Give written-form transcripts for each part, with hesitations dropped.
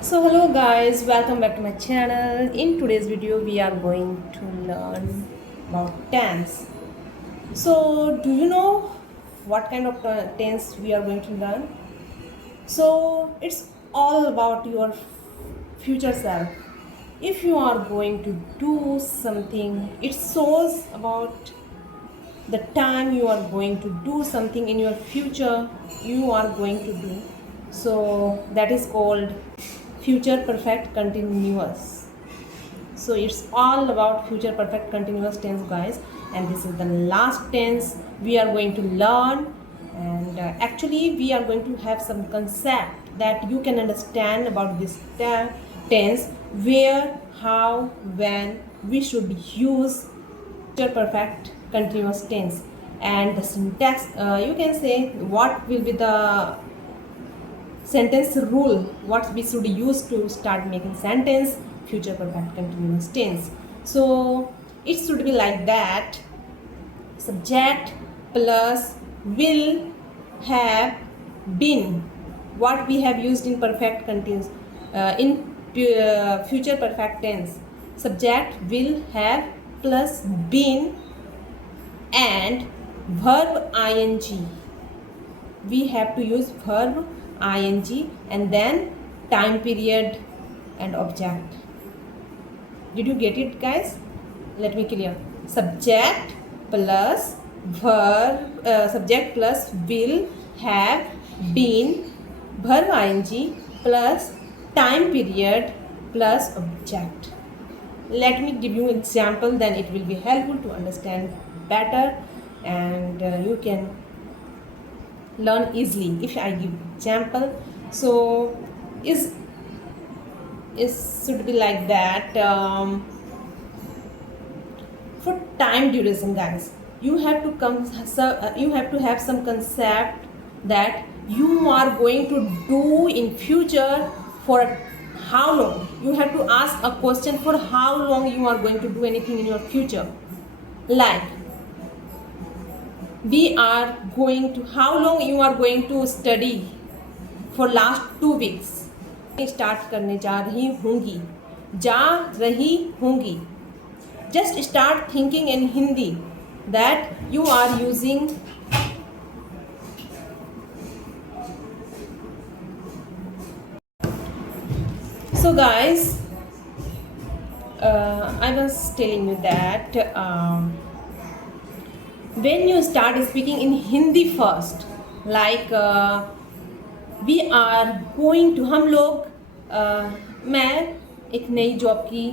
So hello guys, welcome back to my channel. In today's video we are going to learn about tense. So do you know what kind of tense we are going to learn? So it's all about your future self. If you are going to do something, it shows about the time you are going to do something in your future you are going to do. So that is called future perfect continuous. So it's all about future perfect continuous tense guys, and this is the last tense we are going to learn. And actually we are going to have some concept that you can understand about this tense, where, how, when we should use future perfect continuous tense, and the syntax, you can say what will be the sentence rule, what we should use to start making sentence future perfect continuous tense. So it should be like that: subject plus will, have, been. What we have used in perfect continuous, in future perfect tense: subject, will, have plus been, and verb ing. We have to use verb ing and then time period and object. Did you get it guys? Let me clear. Subject plus verb, subject plus will, have, been, verb ing plus time period plus object. Let me give you example, then it will be helpful to understand better, and you can learn easily if I give example. So is should be like that. For time duration guys, you have to come, you have to have some concept that you are going to do in future. For how long you have to ask a question, for how long you are going to do anything in your future. Like we are going to, how long you are going to study for last 2 weeks. Start करने जा रही होंगी, जा रही होंगी. Just start thinking in Hindi that you are using. So guys, I was telling you that when you start speaking in Hindi first, like we are going to, हम लोग, मैं एक नई जॉब की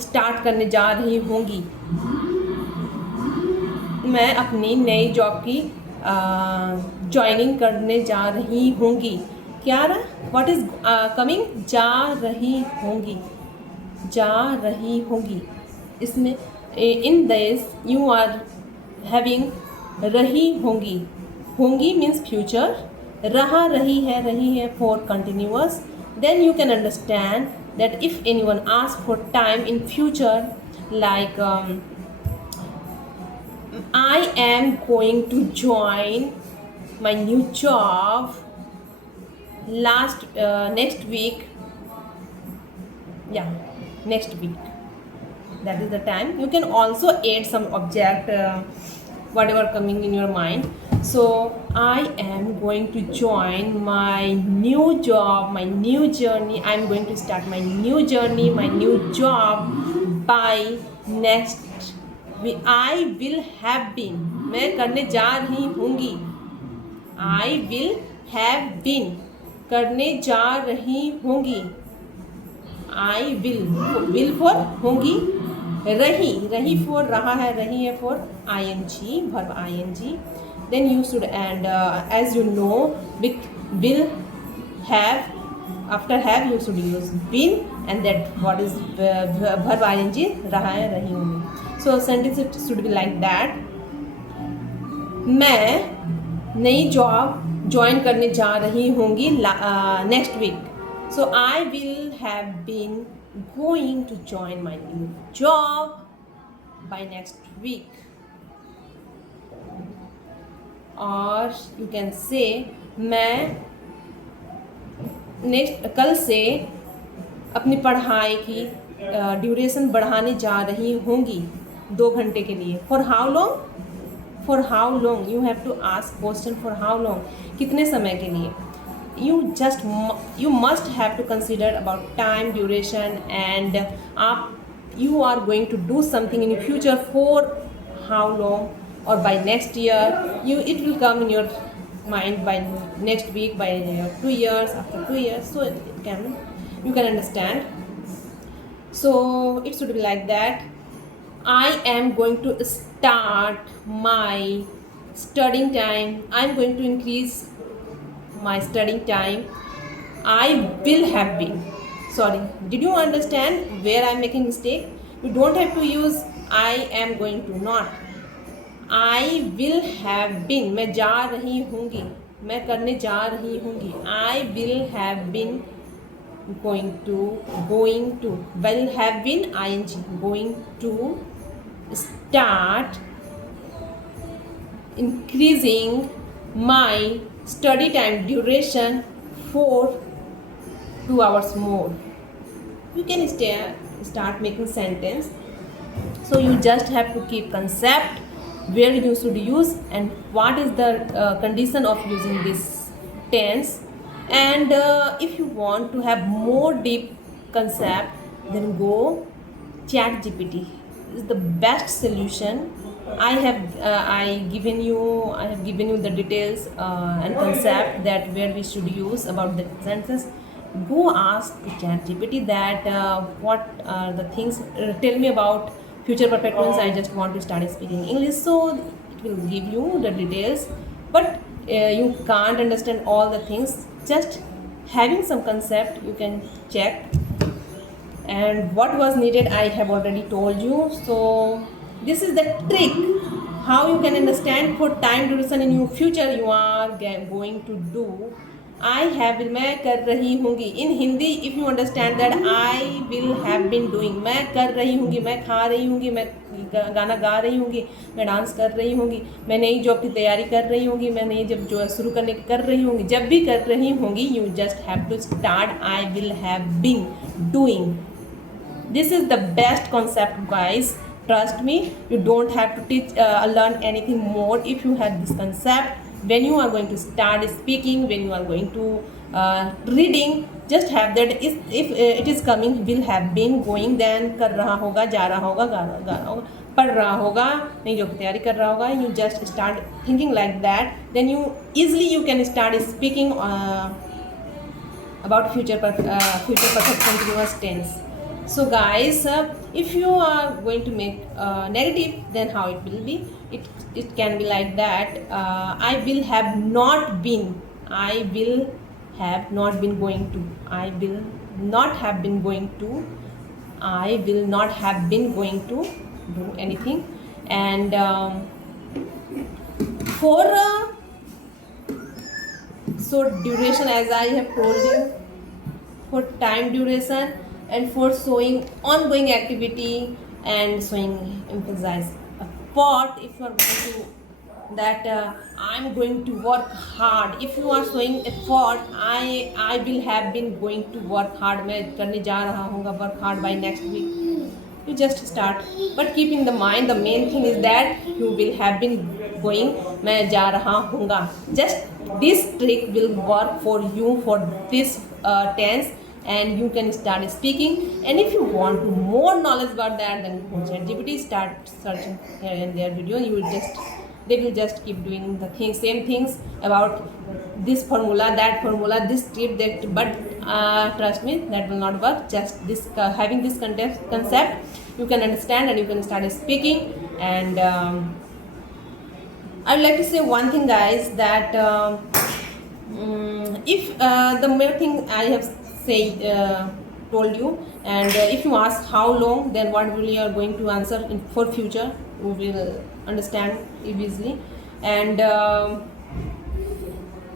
स्टार्ट करने जा रही होंगी. मैं अपनी नई जॉब की ज्वाइनिंग करने जा रही होंगी. क्या रहा, व्हाट इज कमिंग, जा रही होंगी, जा रही होंगी. इसमें in this you are having रही होंगी. होंगी मीन्स फ्यूचर, रहा रही है for continuous. Then you can understand that if anyone asks for time in future, like I am going to join my new job next week. Yeah, next week, that is the time. You can also add some object, whatever coming in your mind. So I am going to join my new job, my new journey. I am going to start my new journey, my new job by next week. I will have been, मैं करने जा रही होंगी. I will have been, करने जा रही होंगी. I will for होंगी, रही for रहा है, रही है for ing, verb ing. Then you should, and as you know, with will, have, after have you should use been, and that what is verb ing, रहा है, रही होंगी. So sentence it should be like that: मैं नई job join करने जा रही होंगी next week. So I will have been going to join my new job by next week. Or you can say मैं नेक्स्ट कल से अपनी पढ़ाई की ड्यूरेशन बढ़ाने जा रही होंगी 2 घंटे के लिए. For how long? For how long you have to ask question. For how long, कितने समय के लिए. you must have to consider about time, duration, and you are going to do something in the future. For how long, or by next year, it will come in your mind by next week, by 2 years, after 2 years. So you can understand. So it should be like that. I am going to start my studying time. I'm going to increase my studying time. I will have been. Sorry, did you understand where I'm making mistake? You don't have to use I am going to. Not I will have been. मैं जा रही होंगी, मैं करने जा रही होंगी. I will have been going to. Will have been ing. Going to start increasing my study time duration for 2 hours more. You can start making sentence. So you just have to keep concept, where you should use, and what is the condition of using this tense. And if you want to have more deep concept, then go ChatGPT. Is the best solution. I have given you the details and concept that where we should use about the sentences. Go ask to ChatGPT that what are the things. Tell me about future perfect tense. I just want to start speaking English, so it will give you the details. But you can't understand all the things. Just having some concept, you can check. And what was needed, I have already told you. So this is the trick how you can understand for time duration in your future. You are going to do I have been. मैं कर रही होंगी. In Hindi, if you understand that I will have been doing, मैं कर रही होंगी, मैं खा रही होंगी, मैं गाना गा रही होंगी, मैं डांस कर रही होंगी, मैं नई जॉब की तैयारी कर रही होंगी, मैं नई जब जो शुरू करने की कर रही होंगी. जब भी कर रही होंगी, you just have to start I will have been doing. This is the best concept, guys. Trust me, you don't have to learn anything more if you have this concept. When you are going to start speaking, when you are going to reading, just have that. If it is coming, will have been, going, then कर रहा होगा, जा रहा होगा, गा रहा होगा, पढ़ रहा होगा, नहीं जो तैयारी कर रहा होगा. You just start thinking like that. Then you can start speaking about future perfect continuous tense. So guys, if you are going to make negative, then how it will be? It can be like that. I will have not been. I will have not been going to. I will not have been going to. I will not have been going to do anything. And for so duration, as I have told you, for time duration, and for showing ongoing activity and showing emphasize effort. If you are going to that I'm going to work hard. If you are showing effort, I will have been going to work hard. मैं करने जा रहा हूँगा work hard by next week. You just start, but keeping the mind, the main thing is that you will have been going. मैं जा रहा हूँगा. Just this trick will work for you for this tense. And you can start speaking. And if you want more knowledge about that, then go to ChatGPT, start searching here and there video. They will just keep doing the same things about this formula, that formula, this tip, that. But trust me, that will not work. Just this having this concept, you can understand and you can start speaking. And I would like to say one thing, guys, that if the main thing I have told you, and if you ask how long, then what will you are going to answer for future, you will understand easily. And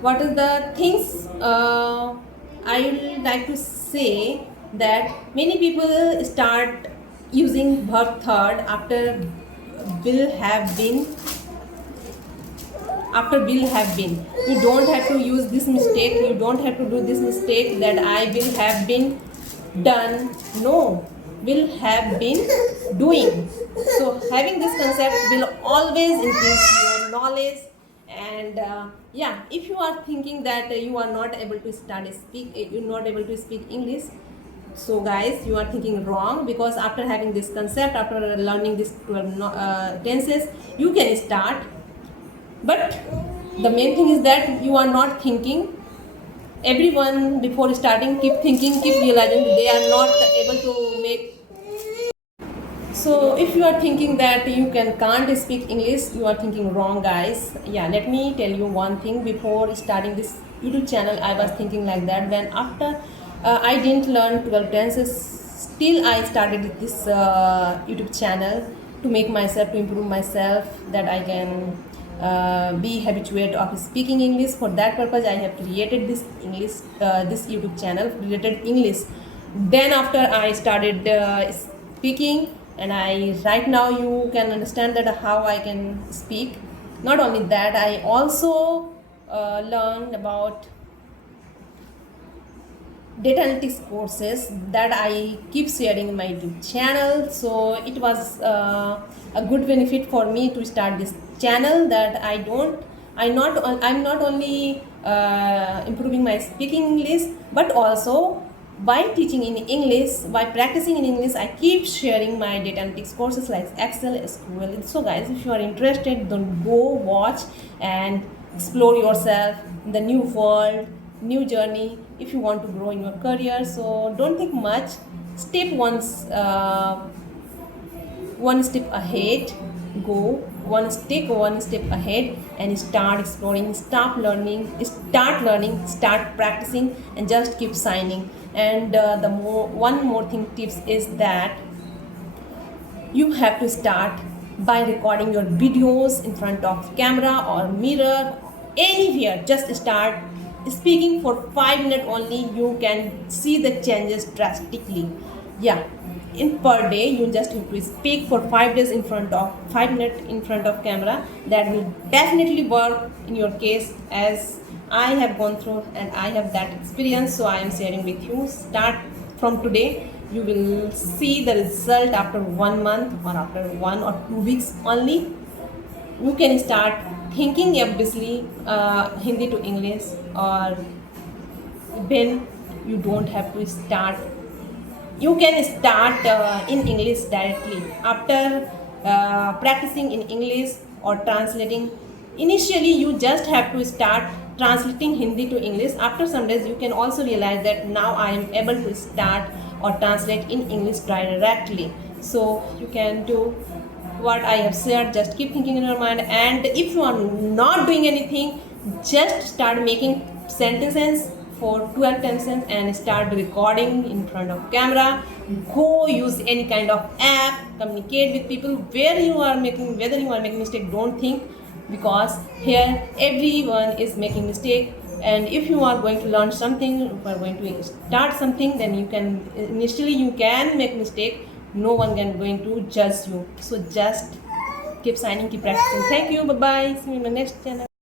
what are the things I would like to say, that many people start using verb third after will have been. after will have been. You don't have to use this mistake, you don't have to do this mistake that I will have been done. No, will have been doing. So having this concept will always increase your knowledge. And yeah, if you are thinking that you are not able to you're not able to speak English, so guys, you are thinking wrong, because after having this concept, after learning this 12 tenses, you can start. But the main thing is that you are not thinking. Everyone before starting keep thinking, keep realizing they are not able to make. So if you are thinking that you can't speak English, you are thinking wrong, guys. Yeah, let me tell you one thing. Before starting this YouTube channel, I was thinking like that. When after I didn't learn 12 tenses, still I started this YouTube channel to make myself, to improve myself, that I can be habituated of speaking English. For that purpose, I have created this this YouTube channel related English. Then after I started speaking, and I right now you can understand that how I can speak. Not only that, I also learned about data analytics courses that I keep sharing in my YouTube channel. So it was a good benefit for me to start this channel, that I'm not only improving my speaking English, but also by teaching in English, by practicing in English, I keep sharing my data analytics courses like Excel, SQL. So guys, if you are interested, then go watch and explore yourself in the new world, new journey, if you want to grow in your career. So don't think much, step one step ahead, go one step ahead, and start exploring, start learning, start practicing, and just keep signing. And one more thing tips is that you have to start by recording your videos in front of camera or mirror, anywhere. Just start speaking for 5 minutes only, you can see the changes drastically. Yeah, in per day you just have to speak for 5 days in front of 5 minutes in front of camera. That will definitely work in your case, as I have gone through and I have that experience. So I am sharing with you. Start from today, you will see the result after 1 month or after 1 or 2 weeks only. You can start thinking obviously Hindi to English, or when you don't have to start, you can start in English directly after practicing in English or translating. Initially you just have to start translating Hindi to English. After some days you can also realize that now I am able to start or translate in English directly. So you can do what I have said, just keep thinking in your mind. And if you are not doing anything, just start making sentences for 12 tenses and start recording in front of camera. Go use any kind of app, communicate with people. Whether you are making mistake, don't think, because here everyone is making mistake. And if you are going to learn something, if you are going to start something, then you can make mistake. No one can going to judge you. So just keep signing, keep practicing. Thank you. Bye bye. See you in my next channel.